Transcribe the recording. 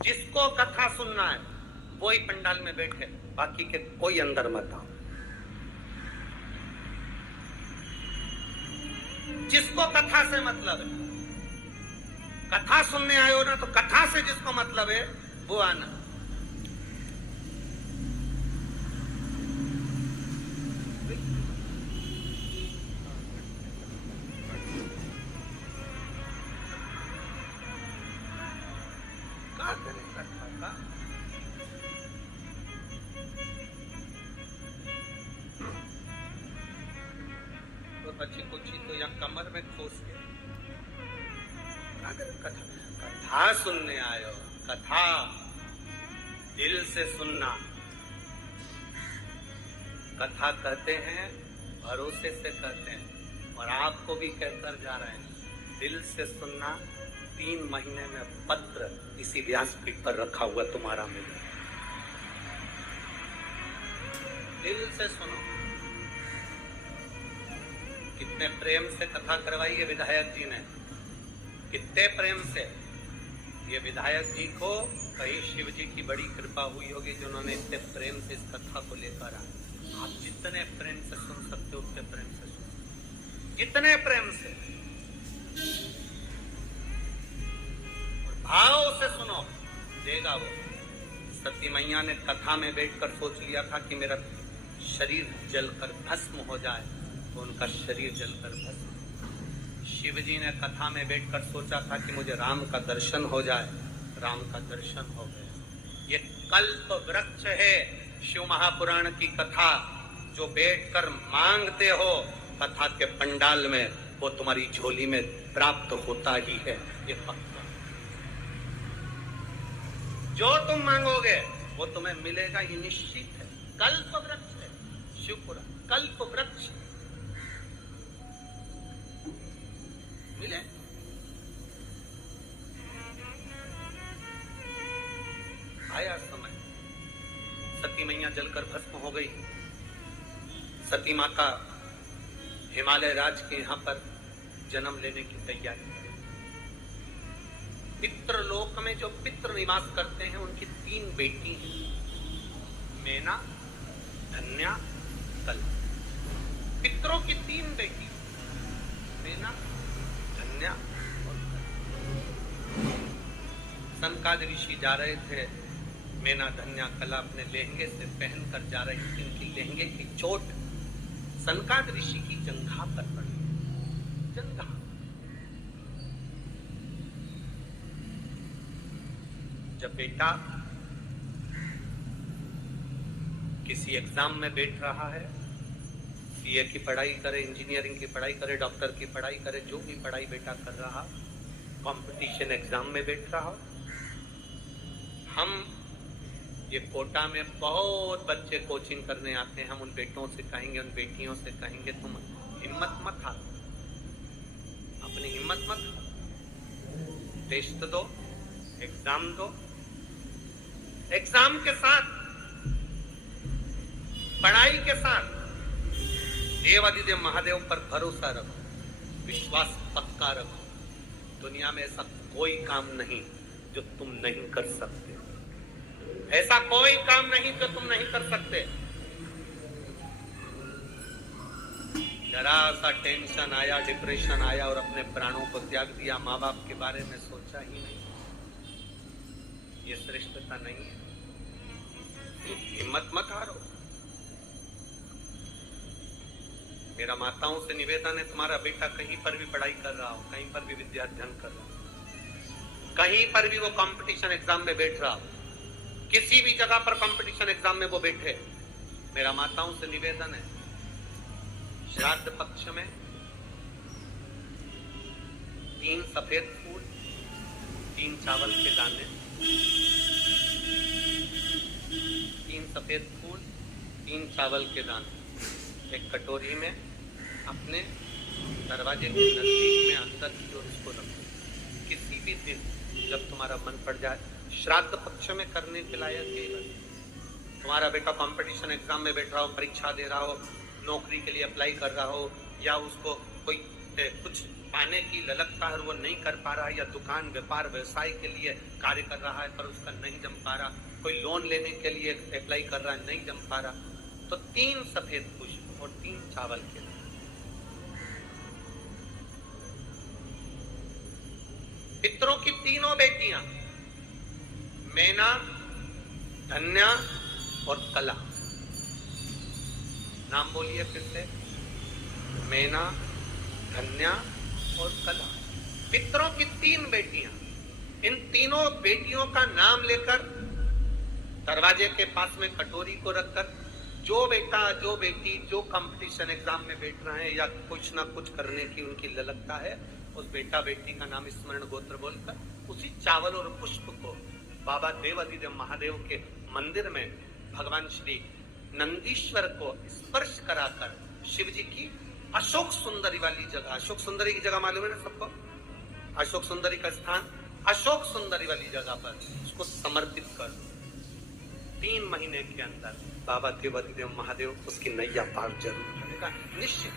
जिसको कथा सुनना है वो ही पंडाल में बैठे, बाकी के कोई अंदर मत आओ। जिसको कथा से मतलब है, कथा सुनने आए हो ना, तो कथा से जिसको मतलब है वो आना। क्या करें कथा का? तो बच्ची कुछ तो या कमर में खोस के कथा, कथा सुनने आयो, कथा दिल से सुनना। कथा कहते हैं भरोसे से कहते हैं, और आपको भी कहकर जा रहे हैं, दिल से सुनना। 3 महीने में पत्र इसी व्यासपीठ पर रखा हुआ तुम्हारा मिले। दिल से सुनो। कितने प्रेम से कथा करवाई है विधायक जी ने, कितने प्रेम से। ये विधायक जी को कहीं शिव जी की बड़ी कृपा हुई होगी जिन्होंने इतने प्रेम से इस कथा को लेकर आए। आप जितने प्रेम से सुन सकते हो उतने प्रेम से सुन, जितने प्रेम से भाव से सुनो, देगा वो। सती मैया ने कथा में बैठकर सोच लिया था कि मेरा शरीर जलकर भस्म हो जाए, तो उनका शरीर जलकर भस्म। शिव जी ने कथा में बैठकर सोचा था कि मुझे राम का दर्शन हो जाए, राम का दर्शन हो गया। ये कल्प वृक्ष है शिव महापुराण की कथा, जो बैठकर मांगते हो कथा के पंडाल में, वो तुम्हारी झोली में प्राप्त होता ही है। ये पक्का, जो तुम मांगोगे वो तुम्हें मिलेगा, ये निश्चित है। कल्प वृक्ष है शिवपुराण, कल्प वृक्ष मिले। आया समय, सती मैया जलकर भस्म हो गई। सती माता हिमालय राज के यहाँ पर जन्म लेने की तैयारी। पितृलोक में जो पितृ निवास करते हैं उनकी 3 बेटी हैं, मेना, धन्या, कल। पितरों की 3 बेटी, मेना, धन्या और कल। सनकाद ऋषि जा रहे थे, मेना, धन्या, कला अपने लहंगे से पहन कर जा रही थी। उनकी लहंगे की चोट सनकाद ऋषि की जंघा पर पड़ी। जंघा। जब बेटा किसी एग्जाम में बैठ रहा है, सीए की पढ़ाई करे, इंजीनियरिंग की पढ़ाई करे, डॉक्टर की पढ़ाई करे, जो भी पढ़ाई बेटा कर रहा, कंपटीशन एग्जाम में बैठ रहा हो, हम ये कोटा में बहुत बच्चे कोचिंग करने आते हैं, हम उन बेटों से कहेंगे, उन बेटियों से कहेंगे, तुम हिम्मत मत हारो, अपनी हिम्मत मत हारो, टेस्ट दो, एग्जाम दो, एग्जाम के साथ, पढ़ाई के साथ देवादिदेव महादेव पर भरोसा रखो, विश्वास पक्का रखो। दुनिया में ऐसा कोई काम नहीं जो तुम नहीं कर सकते, ऐसा कोई काम नहीं जो तुम नहीं कर सकते। जरा सा टेंशन आया, डिप्रेशन आया और अपने प्राणों को त्याग दिया, माँ बाप के बारे में सोचा ही नहीं, ये श्रेष्ठता नहीं है। हिम्मत मत हारो। मेरा माताओं से निवेदन है, तुम्हारा बेटा कहीं पर भी पढ़ाई कर रहा हो, कहीं पर भी विद्या अध्ययन कर रहा हो, कहीं पर भी वो कंपटीशन एग्जाम में बैठ रहा हो, किसी भी जगह पर कंपटीशन एग्जाम में वो बैठे, मेरा माताओं से निवेदन है, श्राद्ध पक्ष में 3 सफेद फूल, 3 चावल के दाने, 3 सफेद फूल, 3 चावल के दाने एक कटोरी में अपने दरवाजे के नजदीक में अंदर की ओर इसको रखो। किसी भी दिन जब तुम्हारा मन पड़ जाए, श्राद्ध पक्ष में करने के लायक केवल तुम्हारा बेटा कंपटीशन एग्जाम में बैठ रहा हो, परीक्षा दे रहा हो, नौकरी के लिए अप्लाई कर रहा हो, या उसको कोई कुछ पाने की ललकता है, वो नहीं कर पा रहा है, या दुकान व्यापार व्यवसाय के लिए कार्य कर रहा है पर उसका नहीं जम पा रहा, कोई लोन लेने के लिए अप्लाई कर रहा है, नहीं जम पा रहा, तो 3 सफेद पुष्प और 3 चावल के दाने। पितरों की तीनों बेटियां मैना, धन्या और कला। नाम बोलिए फिर से, मैना, धन्या और कला। पितरों की 3 बेटियां, इन तीनों बेटियों का नाम लेकर दरवाजे के पास में कटोरी को रखकर जो बेटा जो बेटी जो कंपटीशन एग्जाम में बैठ रहे हैं या कुछ ना कुछ करने की उनकी ललकता है, उस बेटा बेटी का नाम स्मरण गोत्र बोलकर उसी चावल और पुष्प को बाबा देवाधिदेव महादेव के मंदिर में भगवान श्री नंदीश्वर को स्पर्श कराकर शिव जी की अशोक सुंदरी वाली जगह, अशोक सुंदरी की जगह मालूम है ना सबको, अशोक सुंदरी का स्थान, अशोक सुंदरी वाली जगह पर उसको समर्पित कर 3 महीने के अंदर बाबा देवाधिदेव महादेव उसकी नैया पार जरूर करेगा, निश्चित।